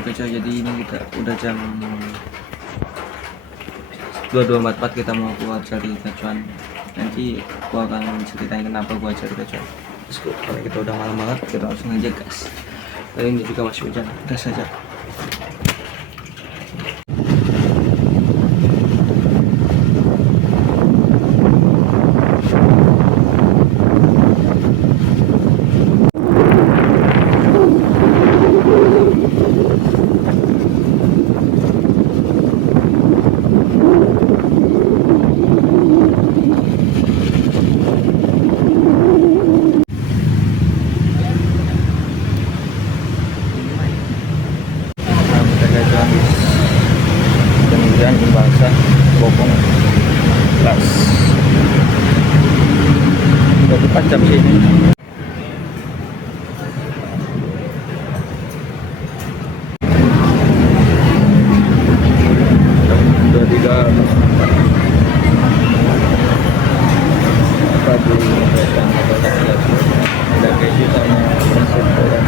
Oke coy, jadi ini kita udah jam 22.44, kita mau keluar cari gacuan. Nanti gua akan ceritain kenapa gua cari gacuan. Let's go. Kalau kita udah malam banget, kita langsung aja gas. Kali ini juga masih hujan, gas aja. Hujan basah, bokong kelas 24 jam sih ini. Udah 3 pagi udah keju sama resep goreng.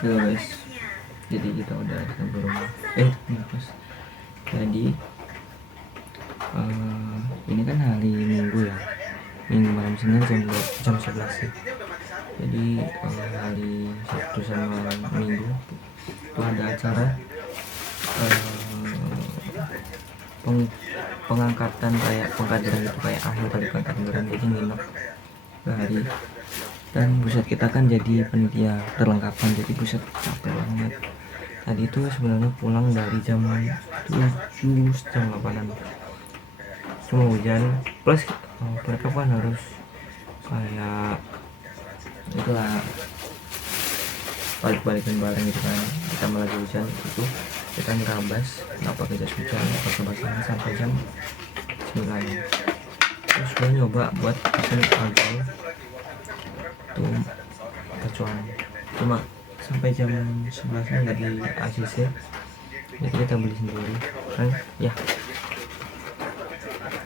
Halo guys, jadi kita udah sampai rumah. Ngapus. Jadi ini kan hari Minggu ya, Minggu malam Senin jam 11 sih. Jadi hari Sabtu sama Minggu itu ada acara pengangkatan kayak pengkaderan gitu, kayak akhir dari pengkaderan, jadi nginep hari. Dan buset, kita kan jadi panitia perlengkapan, jadi buset capek banget. Tadi itu sebenarnya pulang dari jam 7 setengah 8an, cuma hujan plus mereka kan harus kayak itulah balik-balikan bareng gitu kan. Kita malah hujan itu, kita ngerabas nggak pakai jas hujan, basah-basahan sampai jam 9. Terus gue nyoba buat pesen alkohol tuh gacuan, cuma sampai jam 11 nggak di ACC, jadi kita beli sendiri kan ya.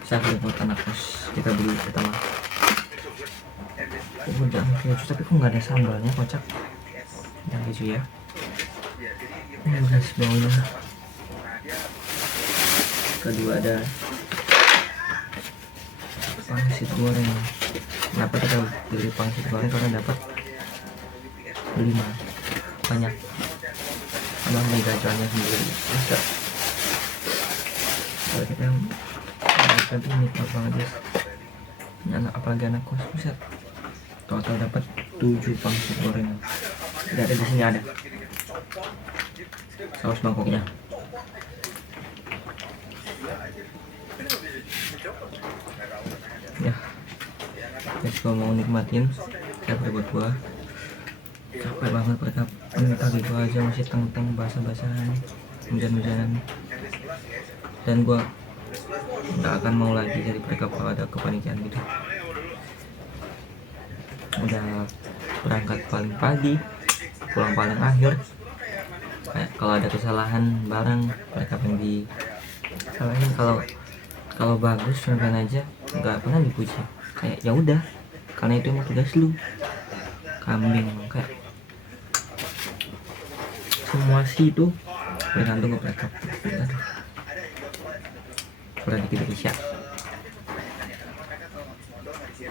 Saya buat anak kos, kita beli pertama udah keju, tapi kok nggak ada sambalnya, kocak. Dan keju ya, ini guys baunya. Kedua ada pangsit goreng. Kenapa kita beli pangsit goreng? Karena dapat 5 banyak. Abang beli gacuannya sendiri. Masa kalau kita nanti nikmat banget guys. Ini apalagi anak kos, buset. Total dapat 7 pangsit goreng. Tidak ada di sini, ada saus bangkoknya. Ya, guys, kalau mau nikmatin saya berdua capek banget, mereka minta gitu aja masih teng-teng, basah-basahan, hujan-hujanan, dan gua nggak akan mau lagi jadi mereka kalau ada kepanitiaan gitu. Udah berangkat paling pagi, pulang paling akhir. Kayak kalau ada kesalahan barang mereka pengen disalahin, kalau bagus sampein aja, nggak pernah dipuji. Kayak ya udah, karena itu emang tugas lu. Kambing kayak semua sih itu bergantung ke mereka. Kurang dikit Indonesia.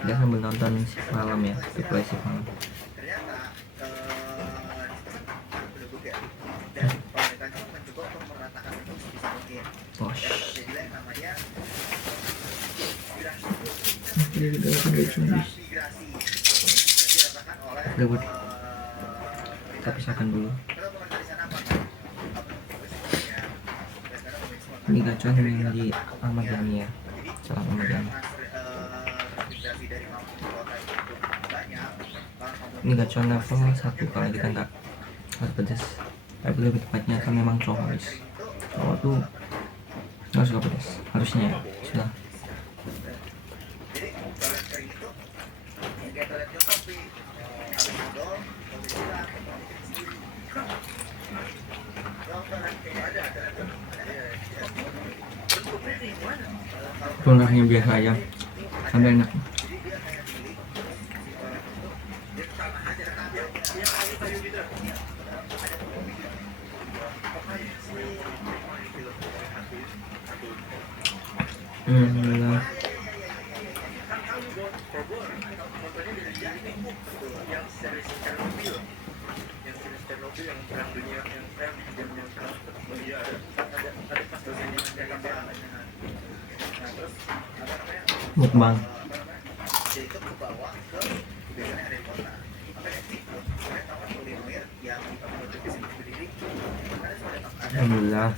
Dia sambil nonton malam ya, spekulasi malam. Bosh. Gabut. Kita pisahkan dulu. Ini gacuan yang di Ahmad Yani ya, salam Ahmad Yani. Ini gacuan level 1 kalau kita nggak harus pedas, tapi lebih tepatnya kan memang cowok habis. Cowok tuh nggak suka pedas, harusnya ya. Sudah. Tulangnya biasa aja, sampai enak. Alhamdulillah. Mukbang. Alhamdulillah.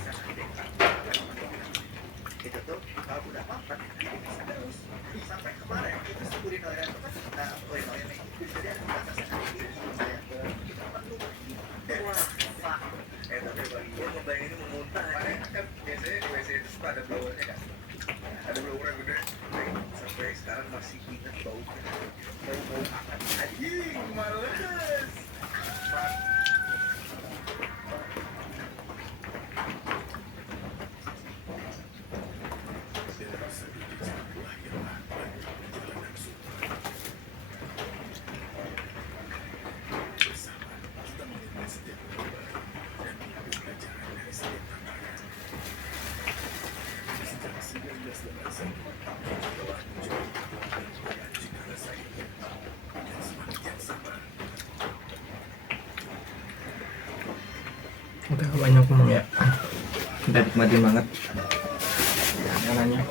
Udah banyak ngomong ya, kita nikmati banget makanannya.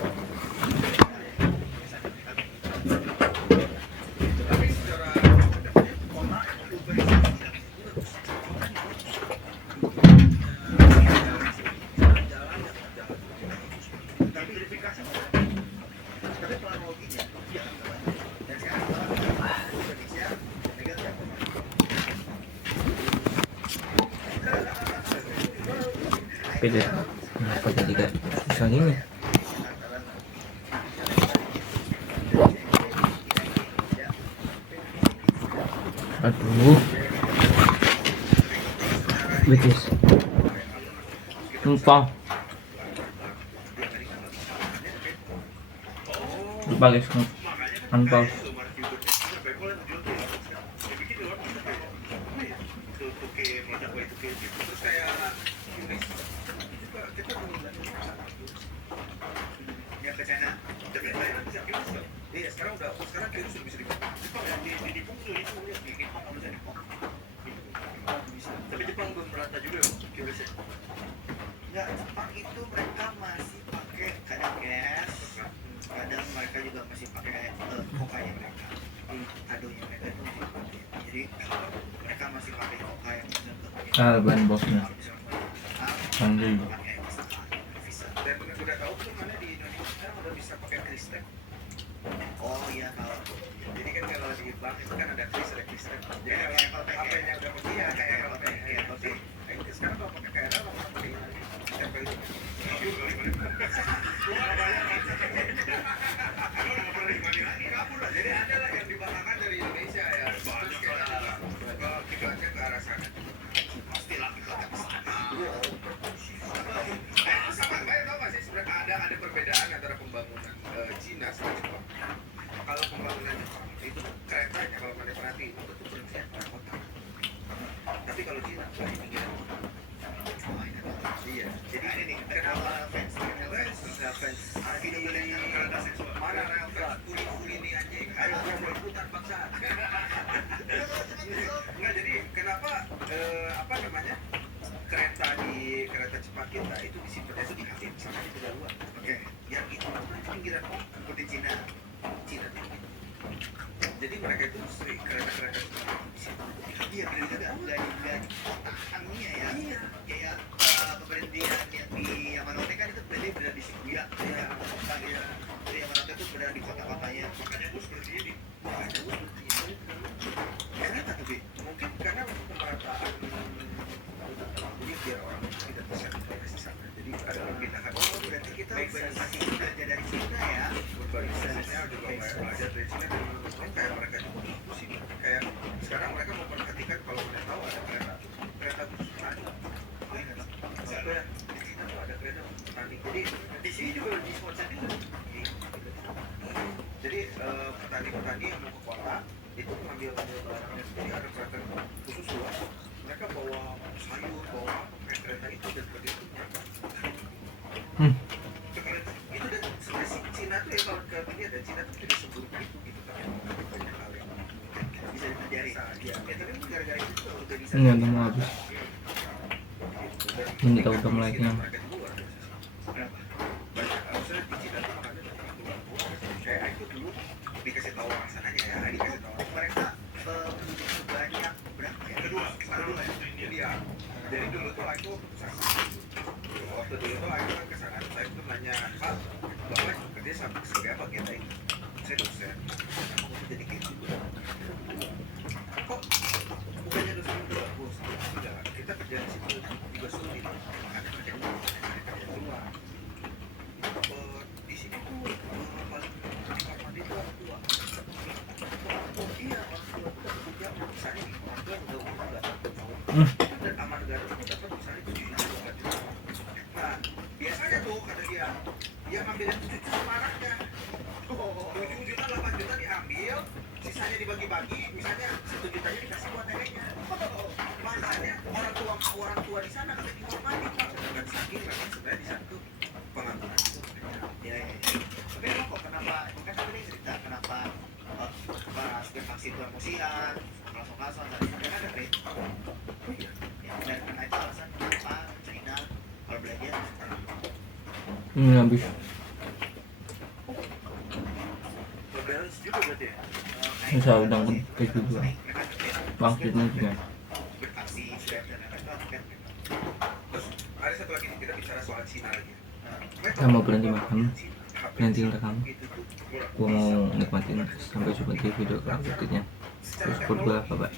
Beda. Kenapa jadi gak bisa gini? Aduh. Betis. Lupa. Lupa guys. Unpause. Tapi Jepang belum merata juga QRS. Nggak, Jepang itu mereka masih pakai kadang gas, kadang mereka juga masih pakai kokanya mereka, kadonya mereka itu masih pakai. Jadi mereka masih pakai koka yang Ban bosnya. Panggil. Dan udah tahu tuh mana di Indonesia udah bisa pakai kristal. Oh iya tahu. Jadi kan kalau di bank itu kan ada kristal. Jadi kalau HP-nya udah pakai ya kayak HP. Oke. Sekarang kalau pakai KRL mau pakai tempel itu. Jadi ada lah yang dibanggakan dari Indonesia ya. Banyak lah. Kalau kiblatnya ke arah sana. Pastilah kiblatnya ke sana. Sama kayak tau gak sih sebenarnya ada perbedaan antara pembangunan Cina sama Jepang. Kalau pembangunan Jepang itu keretanya kalau kalian perhatiin itu tuh berhenti di kota. Tapi kalau Cina di pinggiran kota. Oh ini ada. Iya. Jadi ini nih kenapa fans video beli mana rel fans kuli ini anjing. Ayo berputar bangsa. Enggak jadi kenapa apa namanya? Kereta cepat kita itu disimpannya itu di Halim sama di Tegaluar. Oke, yang itu di pinggiran seperti Cina tuh. Jadi mereka itu sering kereta cepat di situ. Iya, dari kota Angnia ya. Iya. Kayak keberhentian yang di Yamanote kan itu berada di Shibuya. Iya. Jadi Yamanote itu berada di kota-kotanya. Makanya itu seperti ini. Makanya itu seperti ini. Kenapa tuh, Bi? Mungkin karena pemerataan jadi biar orang tidak bisa dibayar di sana. Jadi ada perbedaan. Oh, berarti kita masih belajar dari Cina ya. Berbandingnya juga belajar dari Cina dan kayak mereka juga di sini. Kayak sekarang mereka memperhatikan kalau udah tahu ada kereta khusus petani. Sampai di Cina tuh ada kereta khusus petani. Jadi di sini juga di sponsor juga. Jadi petani-petani yang mau ke kota itu mengambil barangnya sendiri ada kereta mereka bawa sayur, bawa naik kereta itu dan begitu. Hmm. Itu dan sebenarnya si Cina tuh ya kalau ke dunia dan Cina tuh tidak seburuk itu gitu kan. Banyak hal yang bisa dipelajari. Ya, tapi gara-gara itu tuh organisasi. Ini udah mau habis. Ini tahu udah mulai kenyang. Mereka juga luar biasa sih. Kenapa? Banyak harusnya di Cina tuh makannya banyak keluar. Kayak aku dulu dikasih tahu orang sananya ya, dikasih tahu mereka sebanyak berapa ya? Kedua ya. Jadi ya, jadi dulu tuh aku waktu dulu tuh aku kan kesana tuh saya tuh nanya Pak, bapak kerja sebagai apa kita ini? Saya dosen. Aku jadi gitu. Kok bukannya dosen itu bagus? Tidak, kita kerja di situ juga sulit. Makanya kerja di luar. Di sini tuh paling di kamar mandi tuh orang tua. Oh iya, orang tua tuh dapat uang misalnya nih, orang tua udah umur nggak dan aman negara itu dapat misalnya 7 juta 8 juta. Nah, biasanya tuh kata dia ngambil yang 7 juta sama anaknya. 7 juta 8 juta diambil, sisanya dibagi-bagi, misalnya 1 jutanya dikasih buat neneknya. Makanya orang tua di sana kata dihormati Pak. Dan saking memang sebenarnya di sana tuh pengangguran itu. Ya. Tapi kok kenapa? Kan tadi cerita kenapa pas vaksin itu emosian, langsung tadi kan ada rate. Oh iya. Ya, dan karena itu alasan kenapa China kalau belajar Habis. berbalance juga berarti ya. Bisa udang putih juga. Bangsitnya juga. Beraksi sudah dan lain-lain. Terus ada satu lagi nih, kita bicara soal Cina lagi. Saya mau berhenti makan. Nanti rekam. Gua mau nikmatin sampai jumpa di video berikutnya. Terus buat gua, bye bye.